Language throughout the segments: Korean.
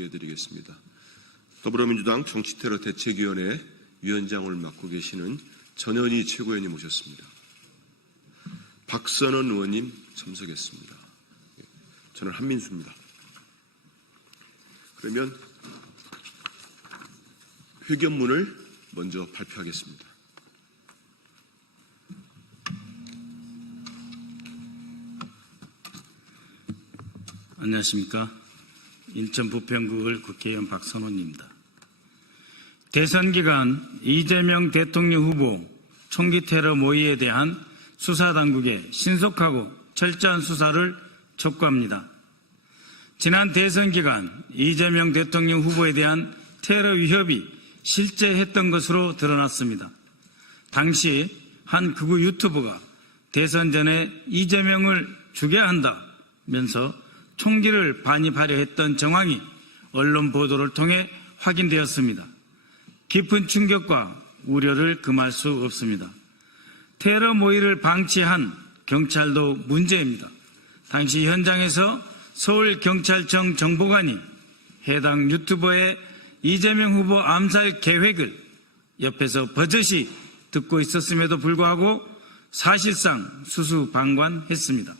소개해드리겠습니다. 더불어민주당 정치테러 대책위원회 위원장을 맡고 계시는 전현희 최고위원님 모셨습니다. 박선원 의원님 참석했습니다. 저는 한민수입니다. 그러면 회견문을 먼저 발표하겠습니다. 안녕하십니까. 인천 부평구을 국회의원 박선원입니다. 대선 기간 이재명 대통령 후보 총기 테러 모의에 대한 수사당국의 신속하고 철저한 수사를 촉구합니다. 지난 대선 기간 이재명 대통령 후보에 대한 테러 위협이 실제했던 것으로 드러났습니다. 당시 한 극우 유튜버가 대선 전에 이재명을 죽여야 한다면서 총기를 반입하려 했던 정황이 언론 보도를 통해 확인되었습니다. 깊은 충격과 우려를 금할 수 없습니다. 테러 모의를 방치한 경찰도 문제입니다. 당시 현장에서 서울경찰청 정보관이 해당 유튜버의 이재명 후보 암살 계획을 옆에서 버젓이 듣고 있었음에도 불구하고 사실상 수수방관했습니다.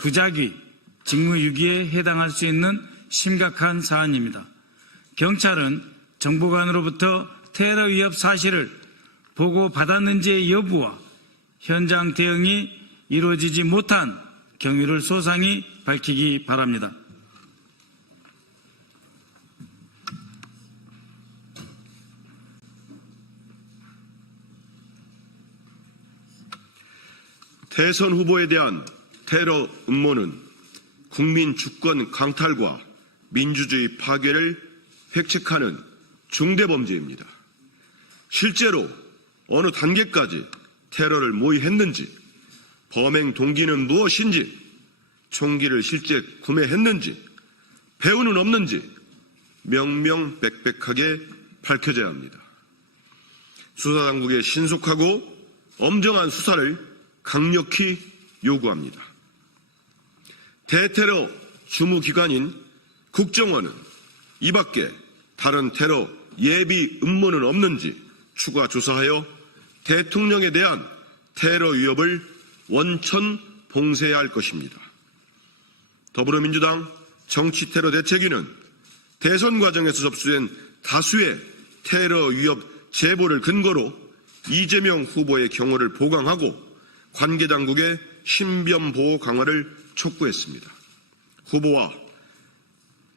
부작위, 직무유기에 해당할 수 있는 심각한 사안입니다. 경찰은 정보관으로부터 테러 위협 사실을 보고받았는지의 여부와 현장 대응이 이루어지지 못한 경위를 소상히 밝히기 바랍니다. 대선 후보에 대한 테러 음모는 국민 주권 강탈과 민주주의 파괴를 획책하는 중대범죄입니다. 실제로 어느 단계까지 테러를 모의했는지, 범행 동기는 무엇인지, 총기를 실제 구매했는지, 배후는 없는지 명명백백하게 밝혀져야 합니다. 수사당국의 신속하고 엄정한 수사를 강력히 요구합니다. 대테러 주무기관인 국정원은 이 밖에 다른 테러 예비 음모는 없는지 추가 조사하여 대통령에 대한 테러 위협을 원천 봉쇄해야 할 것입니다. 더불어민주당 정치테러 대책위는 대선 과정에서 접수된 다수의 테러 위협 제보를 근거로 이재명 후보의 경호를 보강하고 관계당국의 신변보호 강화를 촉구했습니다. 후보와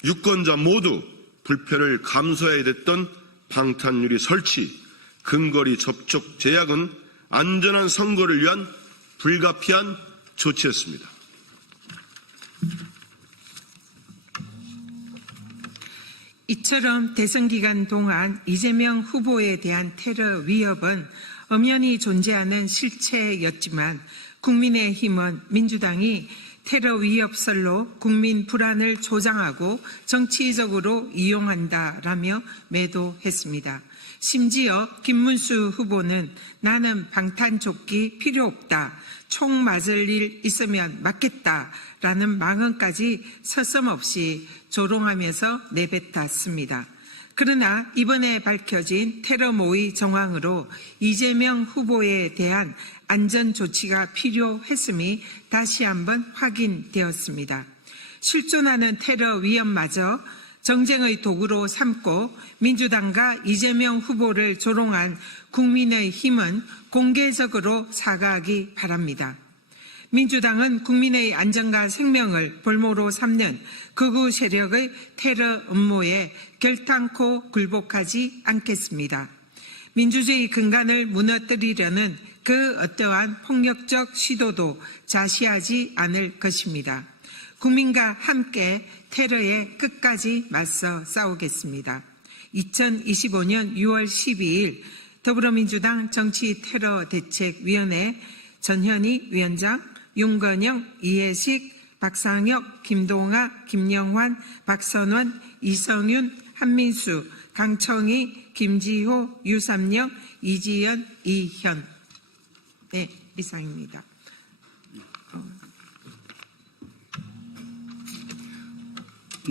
유권자 모두 불편을 감수해야 됐던 방탄유리 설치, 근거리 접촉 제약은 안전한 선거를 위한 불가피한 조치였습니다. 이처럼 대선 기간 동안 이재명 후보에 대한 테러 위협은 엄연히 존재하는 실체였지만 국민의힘은 민주당이 테러 위협설로 국민 불안을 조장하고 정치적으로 이용한다라며 매도했습니다. 심지어 김문수 후보는 나는 방탄조끼 필요 없다, 총 맞을 일 있으면 맞겠다라는 망언까지 서슴없이 조롱하면서 내뱉었습니다. 그러나 이번에 밝혀진 테러 모의 정황으로 이재명 후보에 대한 안전 조치가 필요했음이 다시 한번 확인되었습니다. 실존하는 테러 위협마저 정쟁의 도구로 삼고 민주당과 이재명 후보를 조롱한 국민의힘은 공개적으로 사과하기 바랍니다. 민주당은 국민의 안전과 생명을 볼모로 삼는 극우 세력의 테러 음모에 결탄코 굴복하지 않겠습니다. 민주주의 근간을 무너뜨리려는 그 어떠한 폭력적 시도도 자시하지 않을 것입니다. 국민과 함께 테러에 끝까지 맞서 싸우겠습니다. 2025년 6월 12일 더불어민주당 정치테러대책위원회 전현희 위원장, 윤건영, 이해식, 박상혁, 김동아, 김영환, 박선원, 이성윤, 한민수, 강청희, 김지호, 유삼영, 이지연, 이현. 네, 이상입니다.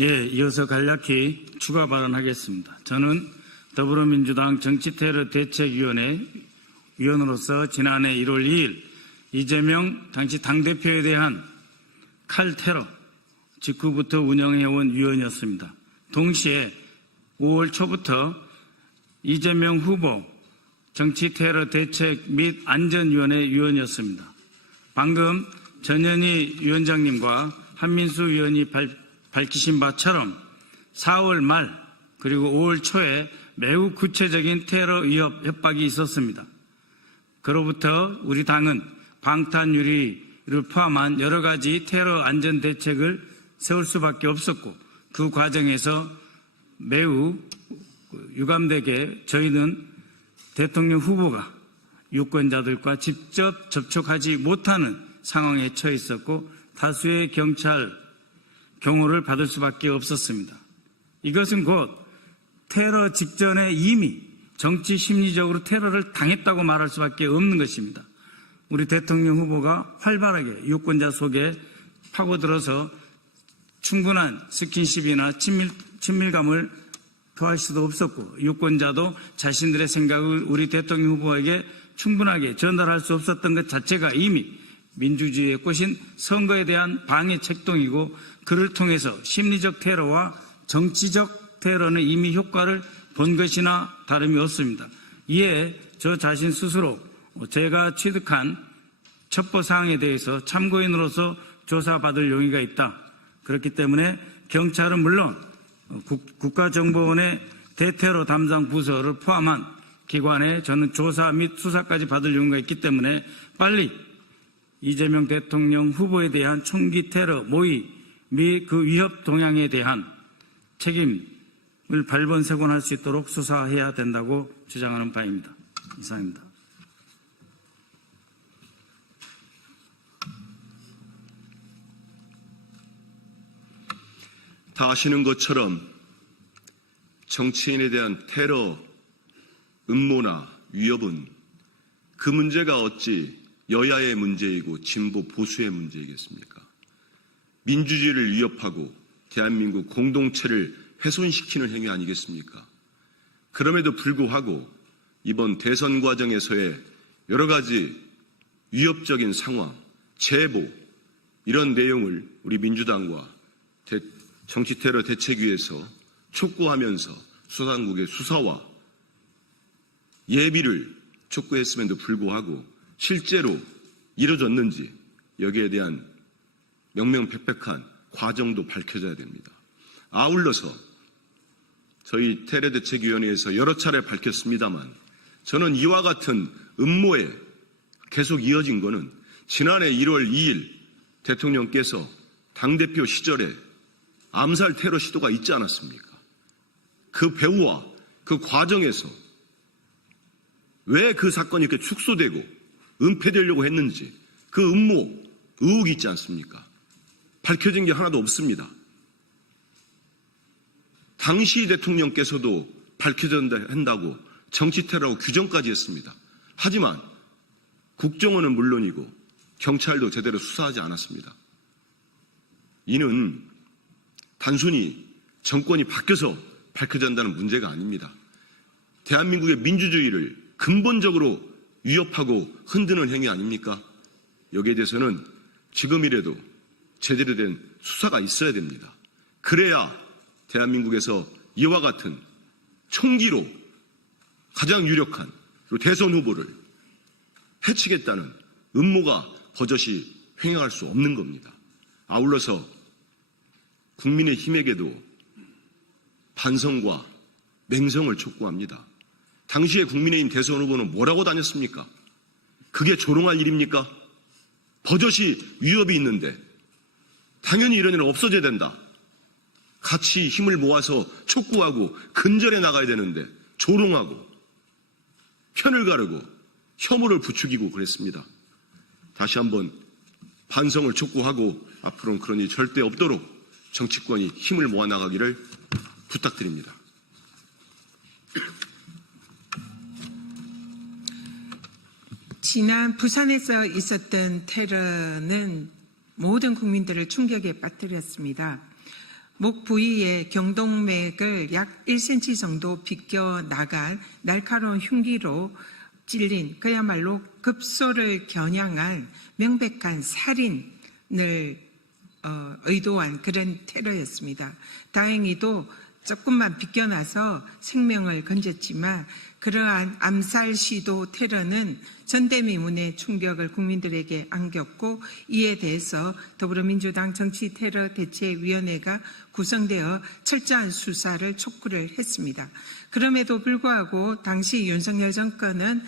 예, 이어서 간략히 추가 발언하겠습니다. 저는 더불어민주당 정치테러 대책위원회 위원으로서 지난해 1월 2일 이재명 당시 당대표에 대한 칼테러 직후부터 운영해온 위원이었습니다. 동시에 5월 초부터 이재명 후보 정치테러 대책 및 안전위원회 위원이었습니다. 방금 전현희 위원장님과 한민수 위원이 밝히신 바처럼 4월 말 그리고 5월 초에 매우 구체적인 테러 위협 협박이 있었습니다. 그로부터 우리 당은 방탄유리를 포함한 여러 가지 테러 안전 대책을 세울 수밖에 없었고 그 과정에서 매우 유감되게 저희는 대통령 후보가 유권자들과 직접 접촉하지 못하는 상황에 처해 있었고 다수의 경찰 경호를 받을 수밖에 없었습니다. 이것은 곧 테러 직전에 이미 정치 심리적으로 테러를 당했다고 말할 수밖에 없는 것입니다. 우리 대통령 후보가 활발하게 유권자 속에 파고들어서 충분한 스킨십이나 친밀감을 표할 수도 없었고 유권자도 자신들의 생각을 우리 대통령 후보에게 충분하게 전달할 수 없었던 것 자체가 이미 민주주의의 꽃인 선거에 대한 방해 책동이고 그를 통해서 심리적 테러와 정치적 테러는 이미 효과를 본 것이나 다름이 없습니다. 이에 저 자신 스스로 제가 취득한 첩보사항에 대해서 참고인으로서 조사받을 용의가 있다. 그렇기 때문에 경찰은 물론 국가정보원의 대테러 담당 부서를 포함한 기관에 저는 조사 및 수사까지 받을 용의가 있기 때문에 빨리 이재명 대통령 후보에 대한 총기 테러 모의 및 그 위협 동향에 대한 책임을 발본색원할 수 있도록 수사해야 된다고 주장하는 바입니다. 이상입니다. 다 아시는 것처럼 정치인에 대한 테러, 음모나 위협은 그 문제가 어찌 여야의 문제이고 진보 보수의 문제이겠습니까? 민주주의를 위협하고 대한민국 공동체를 훼손시키는 행위 아니겠습니까? 그럼에도 불구하고 이번 대선 과정에서의 여러 가지 위협적인 상황, 제보 이런 내용을 우리 민주당과 정치테러 대책위에서 촉구하면서 수사당국의 수사와 예비를 촉구했음에도 불구하고 실제로 이루어졌는지 여기에 대한 명명백백한 과정도 밝혀져야 됩니다. 아울러서 저희 테러대책위원회에서 여러 차례 밝혔습니다만 저는 이와 같은 음모에 계속 이어진 것은 지난해 1월 2일 대통령께서 당대표 시절에 암살 테러 시도가 있지 않았습니까? 그 배후와 그 과정에서 왜 그 사건이 이렇게 축소되고 은폐되려고 했는지 그 음모, 의혹이 있지 않습니까? 밝혀진 게 하나도 없습니다. 당시 대통령께서도 밝혀져야 한다고 정치테러라고 규정까지 했습니다. 하지만 국정원은 물론이고 경찰도 제대로 수사하지 않았습니다. 이는 단순히 정권이 바뀌어서 밝혀진다는 문제가 아닙니다. 대한민국의 민주주의를 근본적으로 위협하고 흔드는 행위 아닙니까? 여기에 대해서는 지금이라도 제대로 된 수사가 있어야 됩니다. 그래야 대한민국에서 이와 같은 총기로 가장 유력한 대선 후보를 해치겠다는 음모가 버젓이 횡행할 수 없는 겁니다. 아울러서 국민의힘에게도 반성과 맹성을 촉구합니다. 당시에 국민의힘 대선 후보는 뭐라고 다녔습니까? 그게 조롱할 일입니까? 버젓이 위협이 있는데 당연히 이런 일은 없어져야 된다. 같이 힘을 모아서 촉구하고 근절해 나가야 되는데 조롱하고 편을 가르고 혐오를 부추기고 그랬습니다. 다시 한번 반성을 촉구하고 앞으로는 그런 일이 절대 없도록 정치권이 힘을 모아 나가기를 부탁드립니다. 지난 부산에서 있었던 테러는 모든 국민들을 충격에 빠뜨렸습니다. 목 부위의 경동맥을 약 1cm 정도 비껴 나간 날카로운 흉기로 찔린 그야말로 급소를 겨냥한 명백한 살인을 의도한 그런 테러였습니다. 다행히도 조금만 비껴나서 생명을 건졌지만 그러한 암살 시도 테러는 전대미문의 충격을 국민들에게 안겼고 이에 대해서 더불어민주당 정치테러대책위원회가 구성되어 철저한 수사를 촉구를 했습니다. 그럼에도 불구하고 당시 윤석열 정권은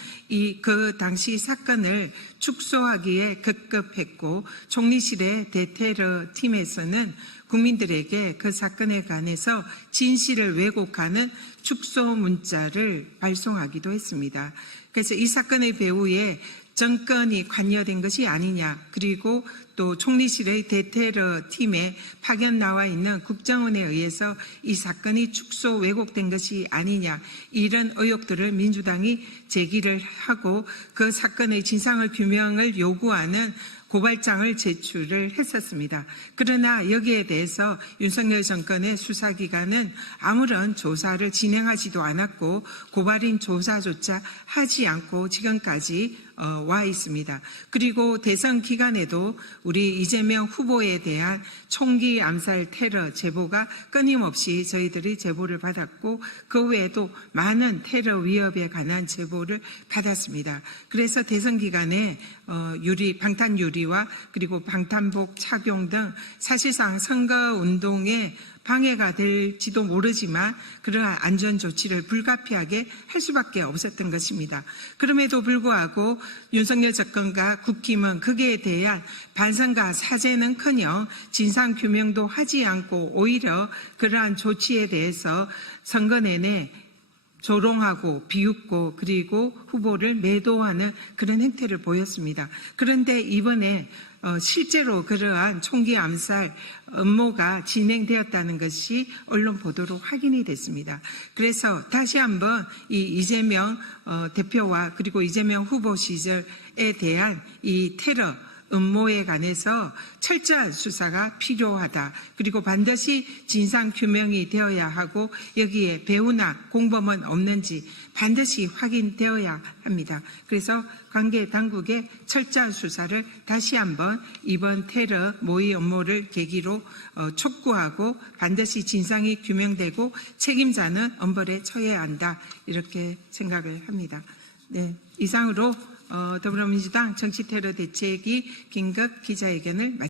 그 당시 사건을 축소하기에 급급했고 총리실의 대테러 팀에서는 국민들에게 그 사건에 관해서 진실을 왜곡하는 축소 문자를 발송하기도 했습니다. 그래서 이 사건의 배후에 정권이 관여된 것이 아니냐, 그리고 또 총리실의 대테러 팀에 파견 나와 있는 국정원에 의해서 이 사건이 축소 왜곡된 것이 아니냐, 이런 의혹들을 민주당이 제기를 하고 그 사건의 진상을 규명을 요구하는 고발장을 제출을 했었습니다. 그러나 여기에 대해서 윤석열 정권의 수사기관은 아무런 조사를 진행하지도 않았고 고발인 조사조차 하지 않고 지금까지 와 있습니다. 그리고 대선 기간에도 우리 이재명 후보에 대한 총기 암살 테러 제보가 끊임없이 저희들이 제보를 받았고 그 외에도 많은 테러 위협에 관한 제보를 받았습니다. 그래서 대선 기간에 방탄 유리와 그리고 방탄복 착용 등 사실상 선거운동에 방해가 될지도 모르지만 그러한 안전조치를 불가피하게 할 수밖에 없었던 것입니다. 그럼에도 불구하고 윤석열 정권과 국힘은 거기에 대한 반성과 사죄는커녕 진상규명도 하지 않고 오히려 그러한 조치에 대해서 선거 내내 조롱하고 비웃고 그리고 후보를 매도하는 그런 행태를 보였습니다. 그런데 이번에 실제로 그러한 총기 암살 음모가 진행되었다는 것이 언론 보도로 확인이 됐습니다. 그래서 다시 한번 이 이재명 대표와 그리고 이재명 후보 시절에 대한 이 테러 음모에 관해서 철저한 수사가 필요하다. 그리고 반드시 진상규명이 되어야 하고 여기에 배후나 공범은 없는지 반드시 확인되어야 합니다. 그래서 관계 당국의 철저한 수사를 다시 한번 이번 테러 모의 음모를 계기로 촉구하고 반드시 진상이 규명되고 책임자는 엄벌에 처해야 한다. 이렇게 생각을 합니다. 네, 이상으로 더불어민주당 정치테러 대책위 긴급 기자회견을 마쳤습니다.